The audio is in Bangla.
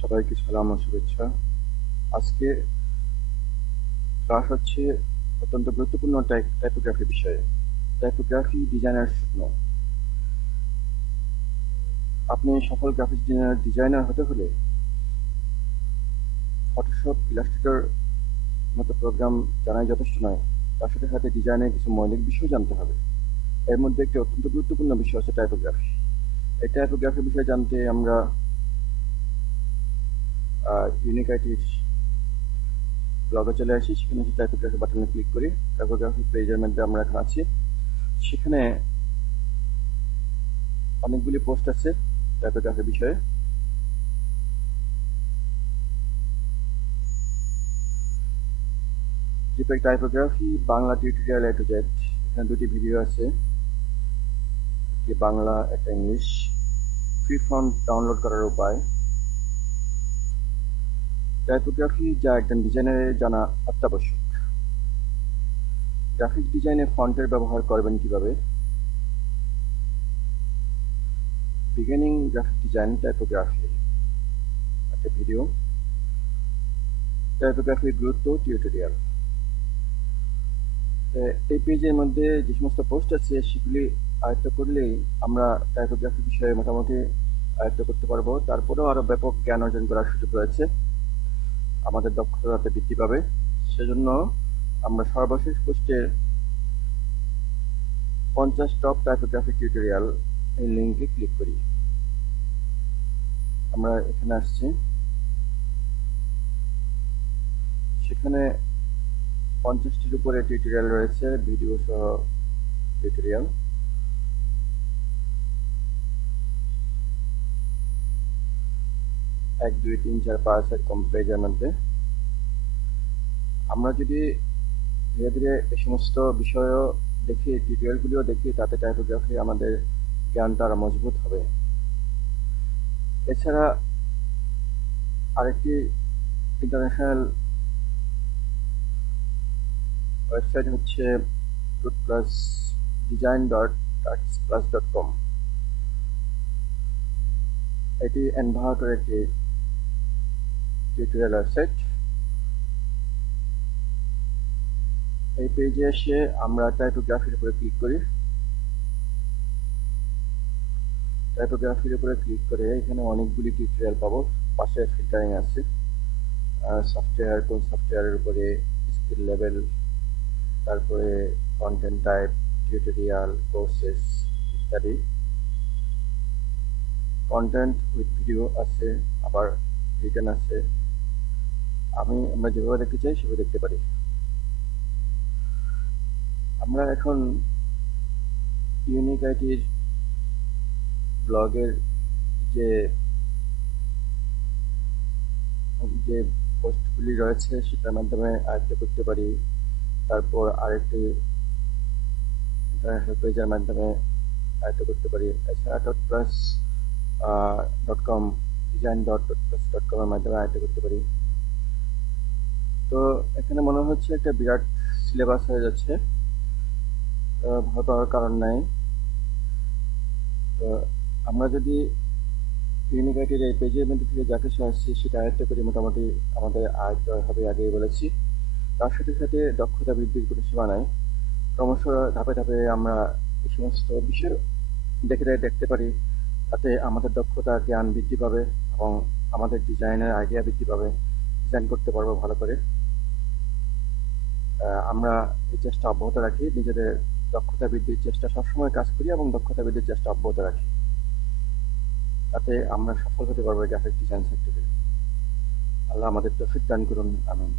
সবাইকে সালাম ও শুভেচ্ছা। আজকে ক্লাস হচ্ছে অত্যন্ত গুরুত্বপূর্ণ টাইপোগ্রাফি বিষয়ে। টাইপোগ্রাফি ডিজাইনার স্বপ্ন। আপনি সফল গ্রাফিক্স ডিজাইনার হতে হলে ফটোশপ, ইলাস্ট্রেটর মতো প্রোগ্রাম জানাই যথেষ্ট নয়, তার সাথে সাথে ডিজাইনের কিছু মৌলিক বিষয় জানতে হবে। এর মধ্যে একটি অত্যন্ত গুরুত্বপূর্ণ বিষয় হচ্ছে টাইপোগ্রাফি। এই টাইপোগ্রাফি বিষয়ে জানতে আমরা ইউনিকাইটির ব্লগে চলে আসি। সেখানে টাইপোগ্রাফি বাটনে ক্লিক করি। টাইপোগ্রাফি পেজের মধ্যে আমরা এখন আছি। সেখানে অনেকগুলি পোস্ট আছে টাইপোগ্রাফি বিষয়ে। JPEG typography Bangla tutorial A to Z। এখানে দুটি ভিডিও আছে, একটি বাংলা, একটা ইংলিশ। ফ্রি ফন্ট ডাউনলোড করার উপায়। টাইপোগ্রাফি যা একজন ডিজাইনারের জানা অত্যাবশ্যক। গ্রাফিক ডিজাইনে ফন্টের ব্যবহার করবেন কিভাবে। বিগিনিং গ্রাফিক ডিজাইন টাইপোগ্রাফি একটা ভিডিও। টাইপোগ্রাফির গুরুত্ব টিউটোরিয়াল। এই পেজের মধ্যে যে সমস্ত পোস্ট আছে সেগুলি আয়ত্ত করলেই আমরা টাইপোগ্রাফি বিষয়ে মোটামুটি আয়ত্ত করতে পারবো। তারপরেও আরো ব্যাপক জ্ঞান অর্জন করার সুযোগ রয়েছে, আমাদের দক্ষতা বৃদ্ধি পাবে। সেজন্য আমরা সর্বশেষ পোস্টের 50 টপ টাইপোগ্রাফি টিউটোরিয়াল এই লিঙ্কে ক্লিক করি। আমরা এখানে আসছি। সেখানে 50টির উপরে টিউটোরিয়াল রয়েছে, ভিডিও সহ টিউটোরিয়াল। 1, 2, 3, 4, 5 এরকম পেজের মধ্যে। আমরা যদি ধীরে ধীরে এই সমস্ত বিষয়ও দেখি, টিউটোরিয়ালগুলিও দেখি, তাতে টাইপোগ্রাফি আমাদের জ্ঞানটা আরো মজবুত হবে। এছাড়া আরেকটি ইন্টারন্যাশনাল ওয়েবসাইট হচ্ছে design.artsplus.com। এটি এনভার্টের একটি টিউটোরিয়াল ওয়েবসাইট। এই পেজে এসে আমরা টাইপোগ্রাফির উপরে ক্লিক করি। টাইপোগ্রাফির উপরে ক্লিক করে এখানে অনেকগুলি টিউটোরিয়াল পাবো। পাশে ফিল্টারিং আছে, সফটওয়্যার, কোন সফটওয়্যারের উপরে, স্কিল লেভেল, তারপরে কন্টেন্ট টাইপ, টিউটোরিয়াল, কোর্সেস ইত্যাদি। কন্টেন্ট উইথ ভিডিও আছে, আবার রিটেন আছে। আমরা যেভাবে দেখতে চাই সেভাবে দেখতে পারি। আমরা এখন ইউনিকাইটির ব্লগের যে পোস্টগুলি রয়েছে সেটার মাধ্যমে আয়ত্ত করতে পারি। তারপর আরেকটি ইন্টারন্যাশনাল পেজের মাধ্যমে আয়ত্ত করতে পারি। এছাড়া .com design.wordpress.com এর মাধ্যমে আয়ত্ত করতে পারি। তো এখানে মনে হচ্ছে একটা বিরাট সিলেবাস হয়ে যাচ্ছে, ভয় পাওয়ার কারণ নাই। তো আমরা যদি ইউনিকাইটির এই পেজের মধ্যে থেকে যা কিছু আসছে সেটা আয়ত্ত করি, মোটামুটি আমাদের আয়ত্ত হবে, আগেই বলেছি। তার সাথে সাথে দক্ষতা বৃদ্ধির কোনো সীমা নাই। ক্রমশ ধাপে ধাপে আমরা এই সমস্ত বিষয় দেখতে পারি, তাতে আমাদের দক্ষতা, জ্ঞান বৃদ্ধি পাবে এবং আমাদের ডিজাইনের আইডিয়া বৃদ্ধি পাবে। ডিজাইন করতে পারবো ভালো করে। আমরা এই চেষ্টা অব্যাহত রাখি, নিজেদের দক্ষতা বৃদ্ধির চেষ্টা সবসময় কাজ করি এবং দক্ষতা বৃদ্ধির চেষ্টা অব্যাহত রাখি, তাতে আমরা সফল হতে পারবো গ্রাফিক ডিজাইন সেক্টরে। আল্লাহ আমাদের তৌফিক দান করুন, আমিন।